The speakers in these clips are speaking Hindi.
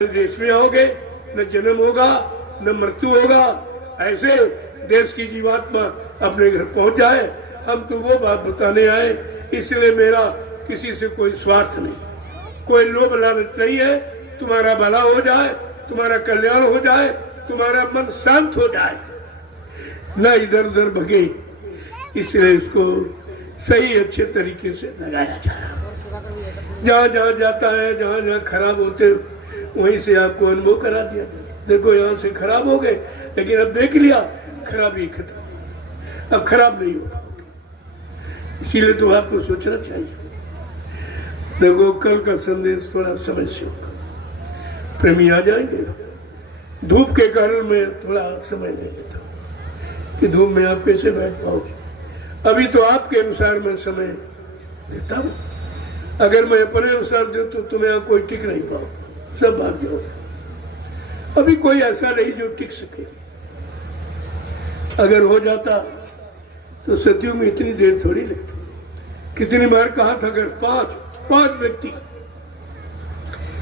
देश में आओगे, न जन्म होगा न मृत्यु होगा। ऐसे देश की जीवात्मा अपने घर पहुंच जाए। हम तो वो बात बताने आए, इसलिए मेरा किसी से कोई स्वार्थ नहीं, कोई लोभ लालच नहीं है। तुम्हारा भला हो जाए, तुम्हारा कल्याण हो जाए, तुम्हारा मन शांत हो जाए, न इधर उधर भगे। इसलिए इसको सही अच्छे तरीके से लगाया जा रहा। जहाँ जहाँ जाता है, जहाँ जहाँ खराब होते, वहीं से आपको अनुभव करा दिया। देखो यहाँ से खराब हो गए, लेकिन अब देख लिया खराबी खत्म, अब खराब नहीं होगा। इसीलिए तो आपको सोचना चाहिए। देखो कल का संदेश थोड़ा समय से होगा, प्रेमी आ जाएंगे। धूप के कारण मैं थोड़ा समय नहीं लेता कि धूप में आप कैसे बैठ पाओगे। अभी तो आपके अनुसार मैं समय देता हूँ। अगर मैं अपने अनुसार दूं तो तुम्हें यहाँ कोई टिक नहीं पाओगे, सब भाग जाओगे। अभी कोई ऐसा नहीं जो टिक सके। अगर हो जाता तो सदियों में इतनी देर थोड़ी लगती। कितनी बार कहा था, अगर पांच व्यक्ति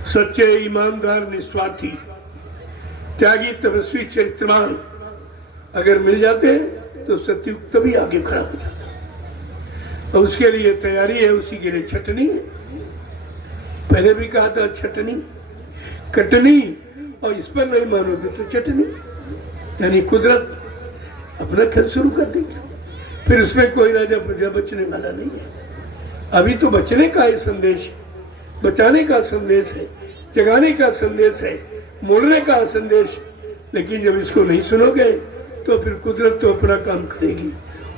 सच्चे, ईमानदार, निस्वार्थी, त्यागी, तपस्वी, चरित्रवान अगर मिल जाते तो सत्युग तभी आगे खड़ा हो जाता। और उसके लिए तैयारी है, उसी के लिए छटनी है। पहले भी कहा था छटनी, कटनी, और इस पर नहीं मानोगे तो चटनी, यानी कुदरत अपना खेल शुरू कर देगी। फिर उसमें कोई राजा प्रजा बचने वाला नहीं है। अभी तो बचने का ही संदेश है, बचाने का संदेश है, जगाने का संदेश है, मोड़ने का संदेश। लेकिन जब इसको नहीं सुनोगे तो फिर कुदरत तो अपना काम करेगी,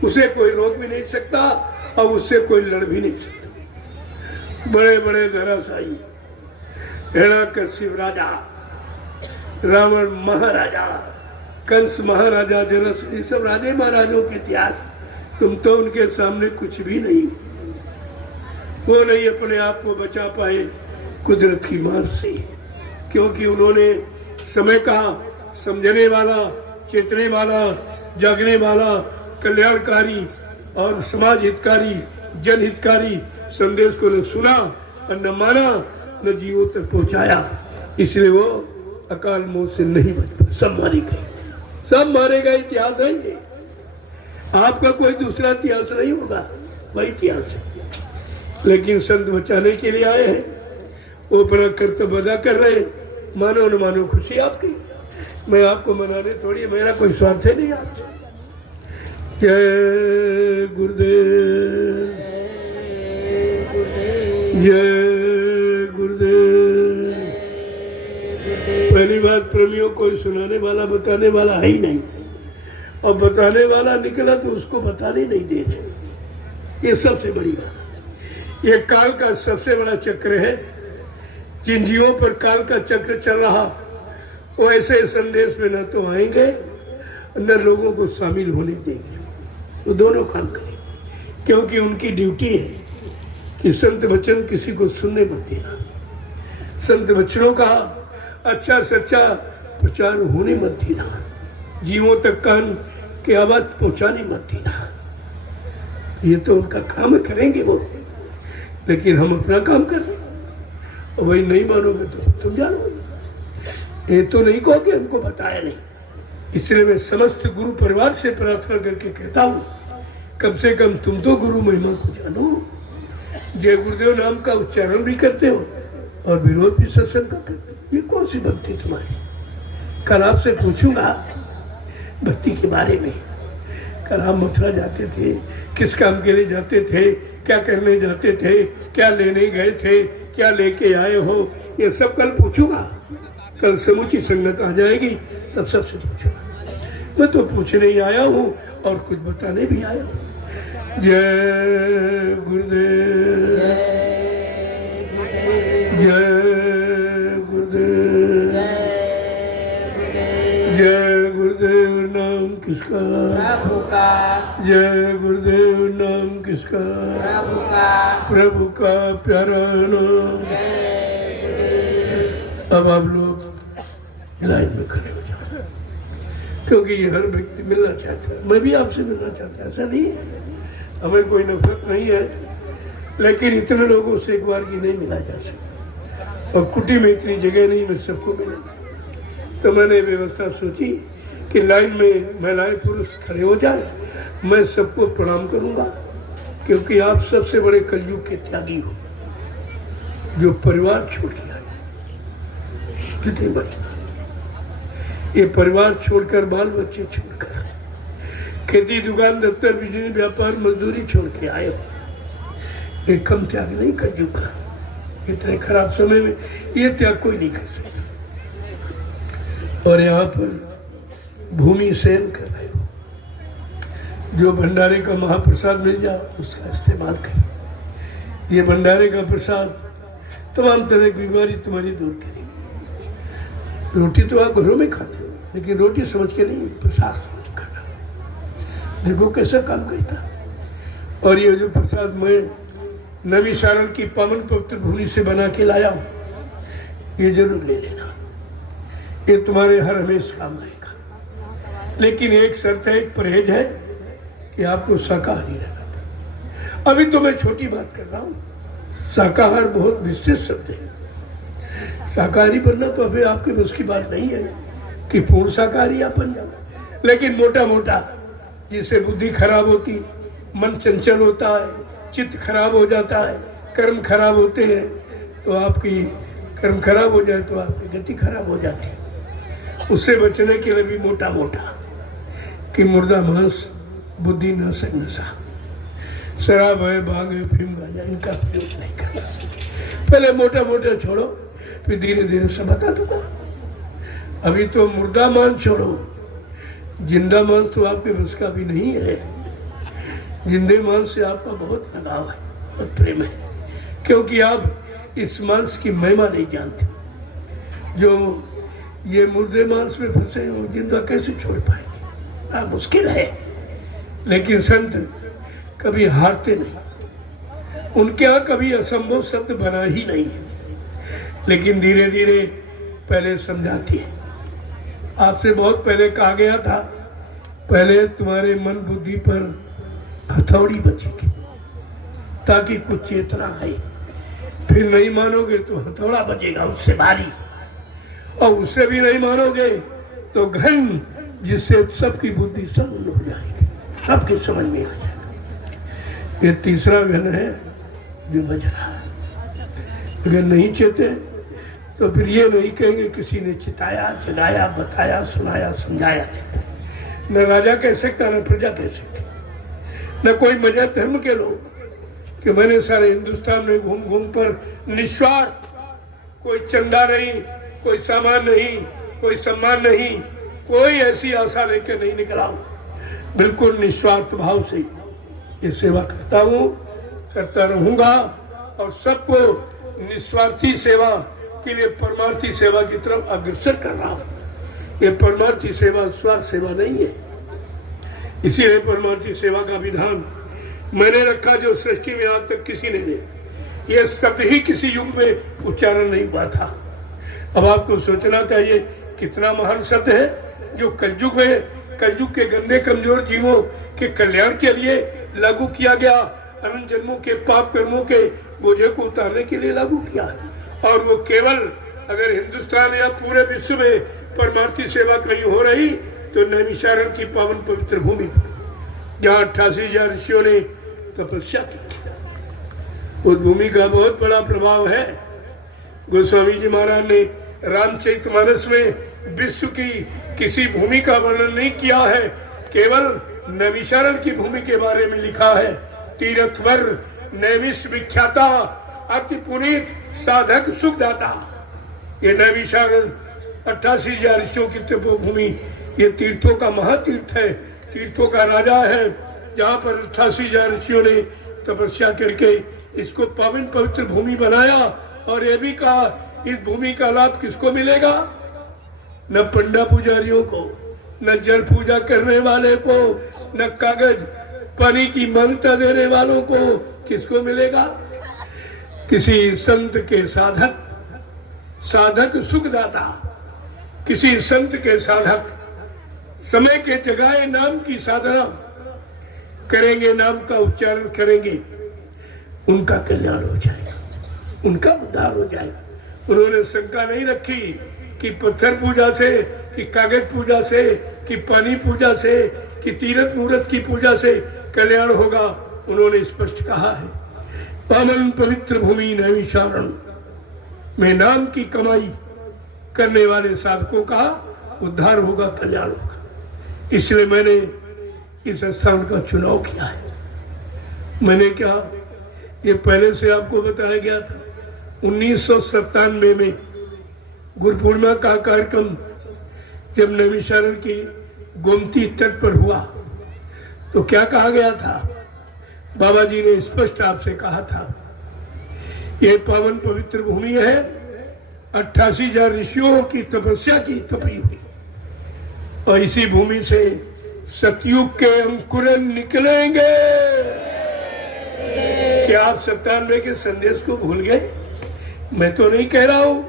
उसे कोई रोक भी नहीं सकता और उससे कोई लड़ भी नहीं सकता। बड़े बड़े धराशायी, हिरण्यकशिप राजा, रावण महाराजा, कंस महाराजा, जरासंध, ये सब राजे महाराजों के इतिहास, तुम तो उनके सामने कुछ भी नहीं। वो नहीं अपने आप को बचा पाए कुदरत की मार से, क्योंकि उन्होंने समय का समझने वाला, चेतने वाला, जागने वाला, कल्याणकारी और समाज हितकारी, जनहितकारी संदेश को न सुना और न माना, न जीवों तक पहुंचाया। इसलिए वो अकाल मौत से नहीं बच पाए, सब मारे गए, सब मारे गए। इतिहास है ये, आपका कोई दूसरा इतिहास नहीं होगा, वही इतिहास है। लेकिन संत बचाने के लिए आए हैं, वो अपना कर्तव्य अदा कर रहे हैं। मानो न मानो खुशी आपकी, मैं आपको मनाने थोड़ी, मेरा कोई स्वार्थ है नहीं आपसे। जय गुरुदेव, जय गुरुदेव। पहली बात, प्रेमियों को सुनाने वाला, बताने वाला है ही नहीं, और बताने वाला निकला तो उसको बताने नहीं दे रहे। ये सबसे बड़ी बात। ये काल का सबसे बड़ा चक्र है। जिन जीवों पर काल का चक्र चल रहा, वो ऐसे संदेश में न तो आएंगे न लोगों को शामिल होने देंगे। वो दोनों काम करेंगे, क्योंकि उनकी ड्यूटी है कि संत वचन किसी को सुनने मत देना, संत वचनों का अच्छा सच्चा प्रचार होने मत देना, जीवों तक कान की आवाज पहुंचाने मत देना। ये तो उनका काम करेंगे वो, लेकिन हम अपना काम कर रहे हैं। और वही नहीं मानोगे तो तुम जानो। ये तो नहीं कहो कि हमको बताया नहीं। इसलिए मैं समस्त गुरु परिवार से प्रार्थना करके कहता हूँ, कम से कम तुम तो गुरु महिमा को जानो। जय गुरुदेव नाम का उच्चारण भी करते हो और विरोध भी सत्संग का करते हो। ये कौन सी भक्ति तुम्हारी? कल आपसे पूछूंगा भक्ति के बारे में। कल आप मथुरा जाते थे, किस काम के लिए जाते थे, क्या करने जाते थे, क्या लेने गए थे, क्या लेके आए हो, ये सब कल पूछूंगा। कल समूची संगत आ जाएगी, तब सबसे पूछूंगा। मैं तो पूछने ही आया हूँ और कुछ बताने भी आया हूँ। जय गुरुदेव, जय गुरुदेव, जय गुरुदेव। नाम किसका? प्रभु का। जय गुरुदेव। नाम किसका? प्रभु का। प्रभु का प्यारा नाम। अब आप लोग लाइन में खड़े हो जाओ, क्योंकि ये हर व्यक्ति मिलना चाहता है। मैं भी आपसे मिलना चाहता है, ऐसा नहीं है, हमें कोई नफरत नहीं है, लेकिन इतने लोगों से एक बार की नहीं मिला जा सकता। और कुटी में इतनी जगह नहीं मैं सबको मिला। तो मैंने व्यवस्था सोची कि लाइन में महिलाएं पुरुष खड़े हो जाए, मैं सबको प्रणाम करूंगा, क्योंकि आप सबसे बड़े कलयुग के त्यागी हो जो परिवार छोड़ के आए। कितनी बड़ी बात, ये परिवार छोड़कर, बाल बच्चे छोड़कर, खेती दुकान दफ्तर बिजनेस व्यापार मजदूरी छोड़ के आए हो। एक कम त्याग नहीं कलयुग का। इतने खराब समय में ये त्याग कोई नहीं कर सकता। और यहाँ पर भूमि सेन कर रहे हो, जो भंडारे का महाप्रसाद मिल जाए उसका इस्तेमाल करें। ये भंडारे का प्रसाद तमाम तरह की बीमारी तुम्हारी दूर करेगी। रोटी तो आप घरों में खाते हो, लेकिन रोटी समझ के नहीं, प्रसाद समझ खाना। देखो कैसा काम करता। और ये जो प्रसाद मैं नैमिषारण्य की पावन पवित्र भूमि से बना के लाया हूँ, ये जरूर ले लेना। ये तुम्हारे हर हमेश काम आएगा। लेकिन एक शर्त है, एक परहेज है कि आपको शाकाहारी रहना। अभी तो मैं छोटी बात कर रहा हूँ। शाकाहार बहुत विस्तृत शब्द है। शाकाहारी बनना तो अभी आपके बस की बात नहीं है कि पूर्ण शाकाहारी आप बन जाओ। लेकिन मोटा मोटा, जिससे बुद्धि खराब होती, मन चंचल होता है, चित्त खराब हो जाता है, कर्म खराब होते हैं, तो आपकी कर्म खराब हो जाए तो आपकी गति खराब हो जाती है। उससे बचने के लिए भी मोटा मोटा कि मुर्दा मांस, बुद्धि नाशक नशा, शराब है, भांग है, फिल्म गांजा, इनका प्रयोग नहीं करना। पहले मोटा मोटा छोड़ो, फिर धीरे धीरे सब बता दूंगा। अभी तो मुर्दा मांस छोड़ो, जिंदा मांस तो आपके बस का भी नहीं है। जिंदे मांस से आपका बहुत लगाव है, बहुत प्रेम है, क्योंकि आप इस मांस की महिमा नहीं जानते। जो ये मुर्दे मांस में फंसे हो, जिंदा कैसे छोड़ पाएंगे? मुश्किल है। लेकिन संत कभी हारते नहीं, उनके यहाँ कभी असंभव शब्द बना ही नहीं है। लेकिन धीरे धीरे पहले समझाती है। आपसे बहुत पहले कहा गया था, पहले तुम्हारे मन बुद्धि पर हथौड़ी बचेगी ताकि कुछ चेतना आए, फिर नहीं मानोगे तो हथौड़ा बचेगा उससे भारी, और उससे भी नहीं मानोगे तो घन, जिससे सबकी बुद्धि संपन्न हो जाएगी, सबके समझ में आ जाएगा। ये तीसरा घन है जो बज रहा है। अगर नहीं चेते तो फिर ये नहीं कहेंगे किसी ने चिताया, जगाया, बताया, सुनाया, समझाया। न राजा कह सकता, न प्रजा कह सकती, न कोई मजहब धर्म के लोग, कि मैंने सारे हिंदुस्तान में घूम घूम पर निस्वार्थ, कोई चंदा नहीं, कोई सामान नहीं, कोई सम्मान नहीं, कोई ऐसी आशा लेकर नहीं निकला हूं। बिल्कुल निस्वार्थ भाव से ये सेवा करता हूं, करता रहूंगा, और सबको निस्वार्थी सेवा के लिए परमार्थी सेवा की तरफ अग्रसर कर रहा हूं। ये परमार्थी सेवा स्वार्थ सेवा नहीं है। इसीलिए परमार्थी सेवा का विधान मैंने रखा, जो सृष्टि में आज तक किसी ने नहीं। ये शब्द ही किसी युग में उच्चारण नहीं हुआ था। अब आपको सोचना चाहिए कितना महान शब्द है जो कलयुग में, कलयुग के गंदे कमजोर जीवों के कल्याण के लिए लागू किया गया। अनंत जन्मों के पाप कर्मों के बोझे को उतारने के लिए लागू किया। और वो केवल अगर हिंदुस्तान या पूरे विश्व में परमार्थी सेवा कहीं हो रही तो नैमिषारण्य की पावन पवित्र भूमि पर, जहाँ 88,000 ऋषियों ने तपस्या की, उस भूमि का बहुत बड़ा प्रभाव है। गोस्वामी जी महाराज ने रामचरितमानस में विश्व की किसी भूमि का वर्णन नहीं किया है, केवल नैमिषारण्य की भूमि के बारे में लिखा है। तीर्थवर नैमिष विख्याता, अति पुनीत साधक सुखदाता। ये नैमिषारण्य 88,000 ऋषियों की तपोभूमि, ये तीर्थों का महातीर्थ है, तीर्थों का राजा है, जहाँ पर 88,000 ऋषियों ने तपस्या करके इसको पावन पवित्र भूमि बनाया। और ये भी कहा, इस भूमि का लाभ किसको मिलेगा? न पंडा पुजारियों को, न जल पूजा करने वाले को, न कागज पानी की मान्यता देने वालों को। किसको मिलेगा? किसी संत के साधक, साधक सुखदाता, किसी संत के साधक समय के जगह नाम की साधना करेंगे, नाम का उच्चारण करेंगे, उनका कल्याण हो जाएगा, उनका उद्धार हो जाएगा, उन्होंने शंका नहीं रखी कि पत्थर पूजा से, कि कागज पूजा से, कि पानी पूजा से, कि तीर्थ मूर्त की पूजा से कल्याण होगा। उन्होंने स्पष्ट कहा है, पावन पवित्र भूमि नैमिषारण्य में नाम की कमाई करने वाले साधकों का उद्धार होगा, कल्याण होगा। इसलिए मैंने इस स्थान का चुनाव किया है। मैंने क्या, ये पहले से आपको बताया गया था। 1997 में गुरु पूर्णिमा का कार्यक्रम जब नैमिषारण्य की गोमती तट पर हुआ तो क्या कहा गया था? बाबा जी ने स्पष्ट आपसे कहा था, ये पावन पवित्र भूमि है, 88,000 ऋषियों की तपस्या की तपी हुई, और इसी भूमि से सतयुग के अंकुरन निकलेंगे। क्या आप 97 के संदेश को भूल गए? मैं तो नहीं कह रहा हूं,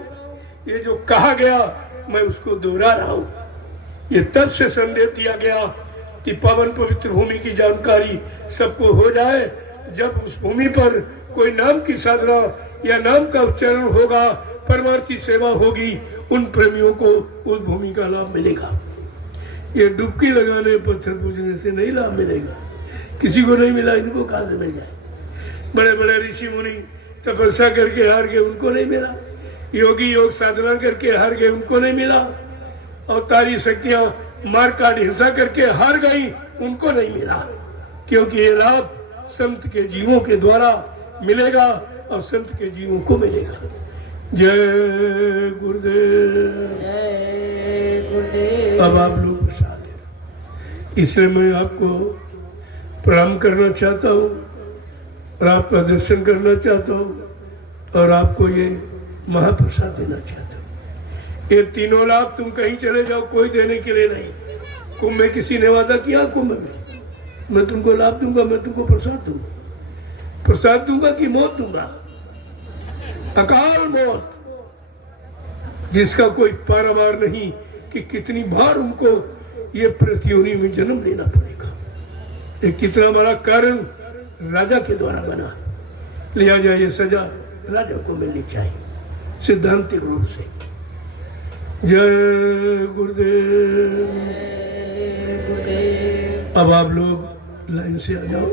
ये जो कहा गया मैं उसको दोहरा रहा हूं। ये तब से संदेश दिया गया कि पावन पवित्र भूमि की जानकारी सबको हो जाए, जब उस भूमि पर कोई नाम की साधना या नाम का उच्चारण होगा, परमार्थी सेवा होगी, उन प्रेमियों को उस भूमि का लाभ मिलेगा। ये डुबकी लगाने, पत्थर पूजने से नहीं लाभ मिलेगा। किसी को नहीं मिला, इनको कहां से मिल जाए? बड़े बड़े ऋषि मुनि तपस्या करके हार गए, उनको नहीं मिला। योगी योग साधना करके हार गए, उनको नहीं मिला। अवतारी शक्तियां मार काट हिंसा करके हार गई, उनको नहीं मिला। क्योंकि ये लाभ संत के जीवों के द्वारा मिलेगा और संत के जीवों को मिलेगा। जय गुरुदेव। अब आप लोग प्रसाद है, इसलिए मैं आपको प्रणाम करना चाहता हूँ और आपका दर्शन करना चाहता हूँ और आपको ये महाप्रसाद देना चाहता हूँ। ये तीनों लाभ तुम कहीं चले जाओ, कोई देने के लिए नहीं। कुंभ में किसी ने वादा किया, कुंभ में मैं तुमको लाभ दूंगा, मैं तुमको प्रसाद दूंगा। प्रसाद दूंगा कि मौत दूंगा? अकाल मौत, जिसका कोई पारावार नहीं कि कितनी बार उनको ये प्रतियोगी में जन्म लेना पड़ेगा। एक कितना बड़ा कारण राजा के द्वारा बना, लिहाजा ये सजा राजा को मिलनी चाहिए सिद्धांतिक रूप से। जय गुरुदेव। अब आप लोग लाइन से आ जाओ,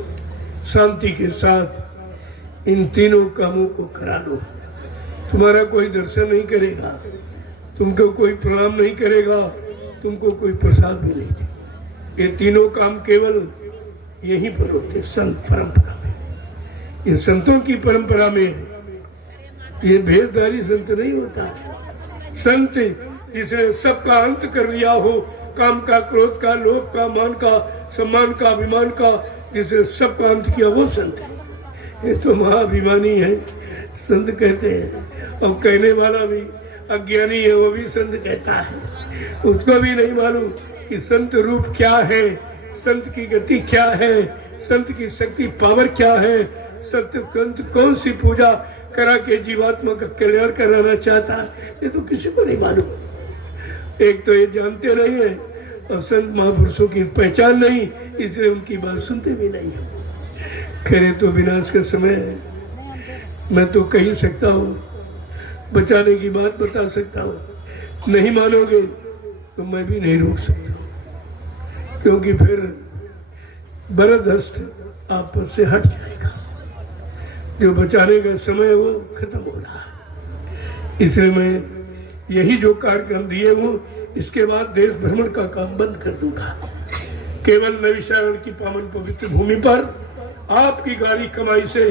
शांति के साथ इन तीनों कामों को करा लो। तुम्हारा कोई दर्शन नहीं करेगा, तुमको कोई प्रणाम नहीं करेगा, तुमको कोई प्रसाद भी नहीं देगा। ये तीनों काम केवल यहीं पर होते, संत परंपरा में। ये संतों की परंपरा में ये भेदधारी संत नहीं होता है। संत जिसने सबका अंत कर लिया हो, काम का, क्रोध का, लोभ का, मान का, सम्मान का, अभिमान का, जिसने सबका अंत किया, वो संत है। ये तो महाअभिमानी है, संत कहते हैं। और कहने वाला भी अज्ञानी है, वो भी संत कहता है। उसको भी नहीं मालूम कि संत रूप क्या है, संत की गति क्या है, संत की शक्ति पावर क्या है, संत कौन सी पूजा करा के जीवात्मा का कल्याण कराना चाहता है, ये तो किसी को नहीं मालूम। एक तो ये जानते नहीं है, और संत महापुरुषों की पहचान नहीं, इसलिए उनकी बात सुनते भी नहीं है। खैर तो विनाश का समय है, मैं तो कह सकता हूँ, बचाने की बात बता सकता हूँ। नहीं मानोगे तो मैं भी नहीं रोक सकता हूँ, क्योंकि फिर बरदस्त आप पर से हट जाएगा। जो बचाने का समय है वो खत्म हो रहा है। इसलिए मैं यही जो कार्यक्रम दिए हूँ, इसके बाद देश भ्रमण का काम बंद कर दूंगा। केवल नैमिषारण्य की पावन पवित्र भूमि पर आपकी गाड़ी कमाई से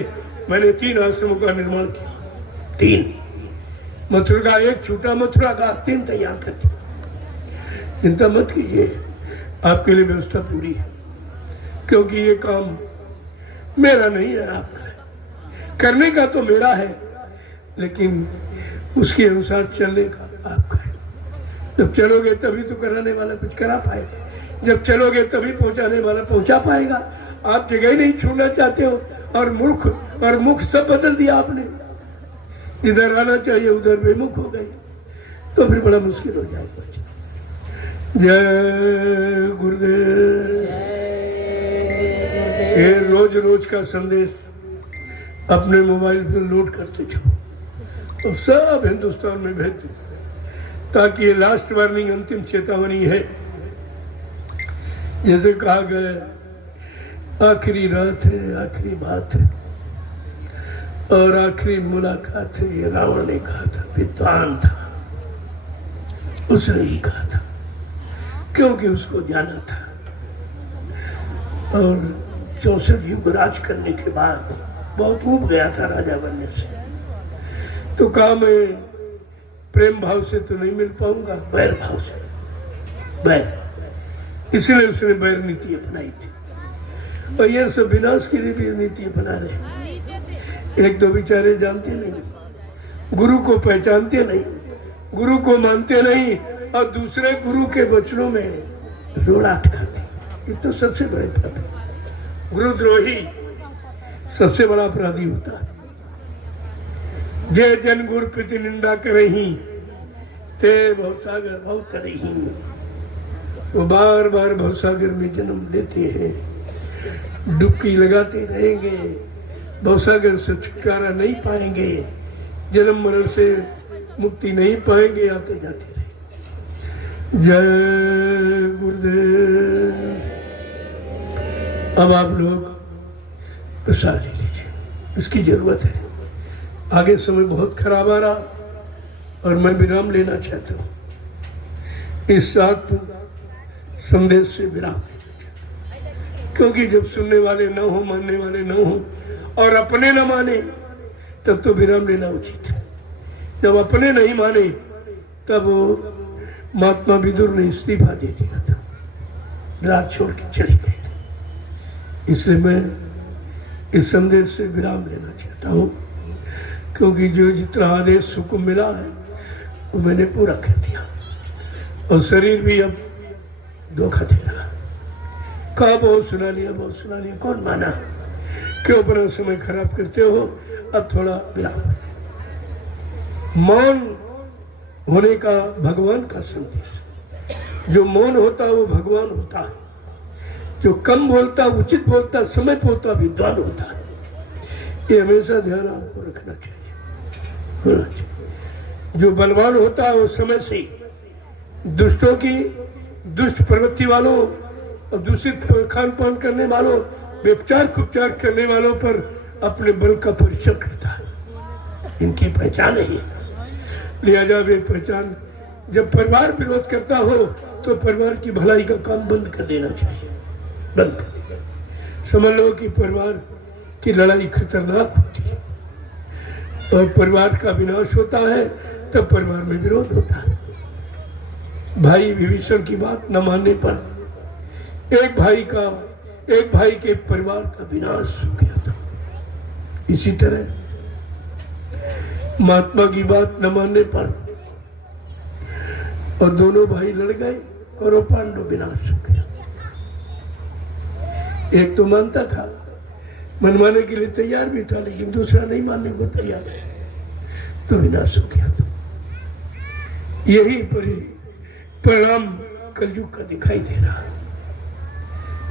मैंने 3 आश्रमों का निर्माण किया। 3 मथुरा का, 1 छोटा मथुरा का, 3 तैयार कर दिया। चिंता मत कीजिए, आपके लिए व्यवस्था पूरी है, क्योंकि ये काम मेरा नहीं है, आपका है। करने का तो मेरा है, लेकिन उसके अनुसार चलने का आपका है। जब चलोगे तभी तो कराने वाला कुछ करा पाएगा, जब चलोगे तभी पहुंचाने वाला पहुंचा पाएगा। आप जगह ही नहीं छोड़ना चाहते हो, और मुख सब बदल दिया आपने। जिधर आना चाहिए उधर बेमुख हो गए, तो फिर बड़ा मुश्किल हो जाएगा। जय गुरुदेव। ये रोज रोज का संदेश अपने मोबाइल पर लोड करते जाओ, और सब हिंदुस्तान में भेज दो, ताकि ये लास्ट वार्निंग, अंतिम चेतावनी है। जैसे कहा गया आखिरी रात है, आखिरी बात है और आखिरी मुलाकात है। ये रावण ने कहा था, विद्वान था, उसने ही कहा था, क्योंकि उसको जाना था। और 64 युग राज करने के बाद बहुत ऊब गया था राजा बनने से, तो कहा मैं प्रेम भाव से तो नहीं मिल पाऊंगा, बैर भाव से, बैर। इसलिए उसने बैर नीति अपनाई थी। और ये सब विनाश के लिए भी नीति अपना रहे। एक तो बेचारे जानते नहीं, गुरु को पहचानते नहीं, गुरु को मानते नहीं, और दूसरे गुरु के वचनों में रोड़ा अटकाते। ये तो सबसे बड़े पाप है। गुरुद्रोही सबसे बड़ा अपराधी होता है। जय जन गुरु प्रति निंदा करही, ते भवसागर भव तरही। वो बार बार भवसागर में जन्म लेते हैं, डुबकी लगाते रहेंगे, भवसागर से छुटकारा नहीं पाएंगे, जन्म मरण से मुक्ति नहीं पाएंगे, आते जाते रहे। जय गुरुदेव। अब आप लोग प्रसाद ले लीजिए, इसकी जरूरत है। आगे समय बहुत खराब आ रहा और मैं विराम लेना चाहता हूँ। इस साथ संदेश से विराम लेना चाहता हूँ, क्योंकि जब सुनने वाले न हो, मानने वाले न हो और अपने न माने, तब तो विराम लेना उचित है। जब अपने नहीं माने, तब वो महात्मा विदुर ने इस्तीफा दे दिया था, राज छोड़ के चले गए थे। इसलिए मैं इस संदेश से विराम लेना चाहता हूँ, क्योंकि जो जितना आदेश हुक्म मिला है वो मैंने पूरा कर दिया, और शरीर भी अब धोखा दे रहा। कहा बहुत सुना लिया, बहुत सुना लिया, कौन माना? क्यों अपना समय खराब करते हो? अब थोड़ा विराम। मौन होने का भगवान का संदेश। जो मौन होता है वो भगवान होता है। जो कम बोलता, उचित बोलता, समय बोलता, विद्वान होता है। ये हमेशा ध्यान आपको रखना चाहिए। जो बलवान होता है वो समय से दुष्टों की, दुष्ट प्रवृत्ति वालों और दूषित खान पान करने वालों, व्यभिचार कुपचार करने वालों पर अपने बल का परीक्षण करता है। इनकी पहचान है। लिहाजा वे पहचान, जब परिवार विरोध करता हो तो परिवार की भलाई का काम बंद कर देना चाहिए, बंद कर देना। समझ लो कि परिवार की लड़ाई खतरनाक होती है, और परिवार का विनाश होता है तब परिवार में विरोध होता है। भाई विभीषण की बात न मानने पर एक भाई के परिवार का विनाश हो गया था। इसी तरह महात्मा की बात न मानने पर और दोनों भाई लड़ गए, कौरव पांडव विनाश हो गया। एक तो मानता था, मनवाने के लिए तैयार भी था, लेकिन दूसरा नहीं मानने को तैयार है, तो विनाश हो गया। यही परिणाम कलयुग का दिखाई दे रहा है।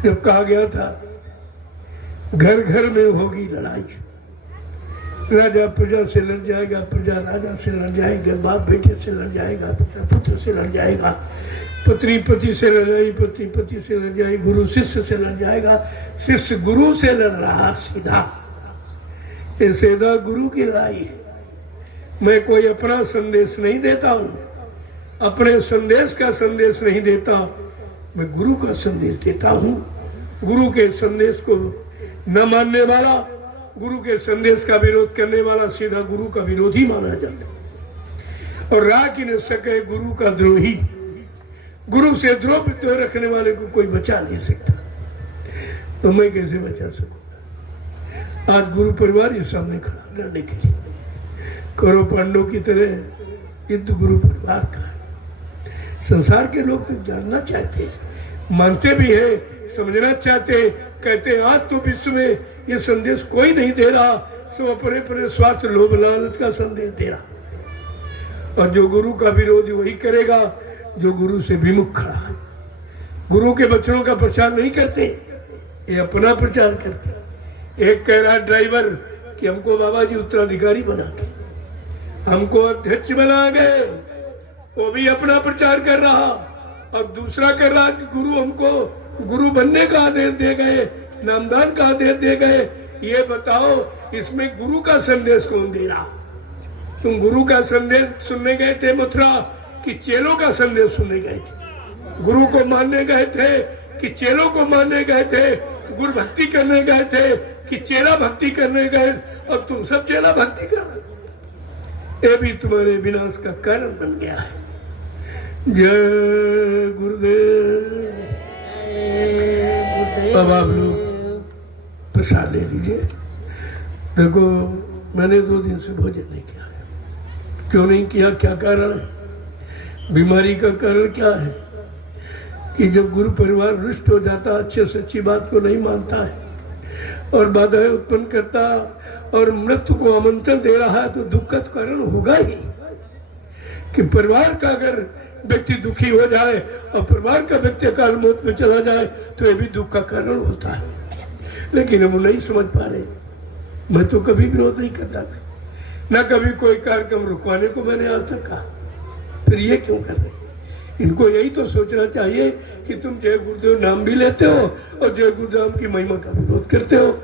जब कहा गया था घर घर में होगी लड़ाई, राजा प्रजा से लड़ जाएगा, प्रजा राजा से लड़ जाएगा, बाप बेटे से लड़ जाएगा, पिता पुत्र से लड़ जाएगा, पत्नी पति से लड़ जाएगी, पति पति से लड़ जाएगी, गुरु शिष्य से लड़ जाएगा, शिष्य गुरु से लड़ रहा सीधा। ये सीधा गुरु की लड़ाई है। मैं कोई अपना संदेश नहीं देता हूँ, अपने संदेश का संदेश नहीं देता, मैं गुरु का संदेश देता हूँ। गुरु के संदेश को न मानने वाला, गुरु के संदेश का विरोध करने वाला सीधा गुरु का विरोधी माना जाता। और राह की न सके गुरु का द्रोही। गुरु से द्रोह रखने वाले को कोई बचा नहीं सकता, तो मैं कैसे बचा सकूंगा? आज गुरु परिवार ही सामने खड़ा लड़ने के लिए। कौरव पांडव की तरह युद्ध गुरु परिवार का है। संसार के लोग तो जानना चाहते हैं, मानते भी है, समझना चाहते हैं, कहते हैं आज तो विश्व में ये संदेश कोई नहीं दे रहा, सब अपने अपने स्वार्थ लोभ लालच का संदेश दे रहा। और जो गुरु का विरोध वही करेगा जो गुरु से विमुख खड़ा है। गुरु के वचनों का प्रचार नहीं करते, ये अपना प्रचार करते। एक कह रहा ड्राइवर कि हमको बाबा जी उत्तराधिकारी बना के, हमको अध्यक्ष बना गए, वो भी अपना प्रचार कर रहा, अब दूसरा कर रहा कि गुरु हमको गुरु बनने का आदेश दे गए, नामदान का आदेश दे गए। ये बताओ इसमें गुरु का संदेश कौन दे रहा? तुम गुरु का संदेश सुनने गए थे मथुरा कि चेलों का संदेश सुनने गए थे? गुरु को मानने गए थे कि चेलों को मानने गए थे? गुरु भक्ति करने गए थे कि चेला भक्ति करने गए? और तुम सब चेला भक्ति कर रहे, ये भी तुम्हारे विनाश का कारण बन गया है। जय गुरुदेव। अब आप लोग प्रसाद ले लीजिए। देखो मैंने 2 दिन से भोजन नहीं किया है। क्यों नहीं किया? क्या कारण है? बीमारी का कारण क्या है कि जब गुरु परिवार रुष्ट हो जाता, अच्छे सच्ची बात को नहीं मानता है और बाधाएं उत्पन्न करता और मृत्यु को आमंत्रण दे रहा है, तो दुख का कारण होगा ही। कि परिवार का अगर व्यक्ति दुखी हो जाए और परिवार का व्यक्ति अकाल मौत में चला जाए तो ये भी दुख का कारण होता है। लेकिन हम नहीं समझ पा रहे। मैं तो कभी विरोध नहीं करता, ना कभी कोई कार्यक्रम रुकवाने को मैंने आज तक कहा, फिर ये क्यों कर रहे? इनको यही तो सोचना चाहिए कि तुम जय गुरुदेव नाम भी लेते हो और जय गुरुदेव की महिमा का विरोध करते हो।